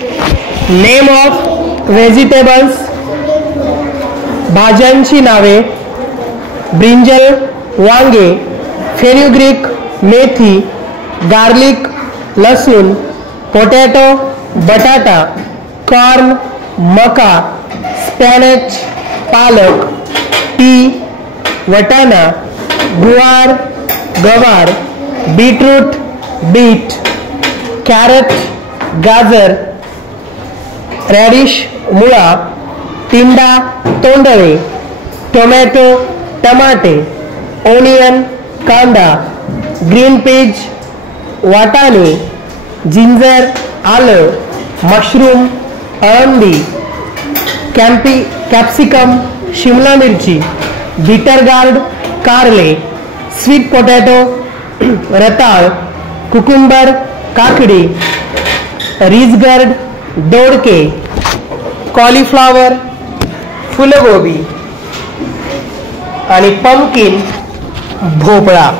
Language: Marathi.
नेम ऑफ व्हेजिटेबल्स, भाज्यांची नावे: ब्रिंजल वांगे, फेनुग्रीक मेथी, गार्लिक लसूण, पोटॅटो बटाटा, कॉर्न मका, स्पॅनच पालक, पी वटाणा, गुवार गवार, बीटरूट बीट, कॅरट गाजर, रॅडिश मुळा, तिंडा तोंडळे, टोमॅटो टमाटे, ओनियन कांदा, ग्रीन पीज वाटाणे, जिंजर आलं, मशरूम अळंबी, कॅप्सिकम शिमला मिरची, बिटर गार्ड कारले, स्वीट पोटॅटो रताळ, कुकुंबर काकडी, रिजगर्ड दोडके, कॉलीफ्लॉवर फुलगोबी आणि पंपकिन भोपळा.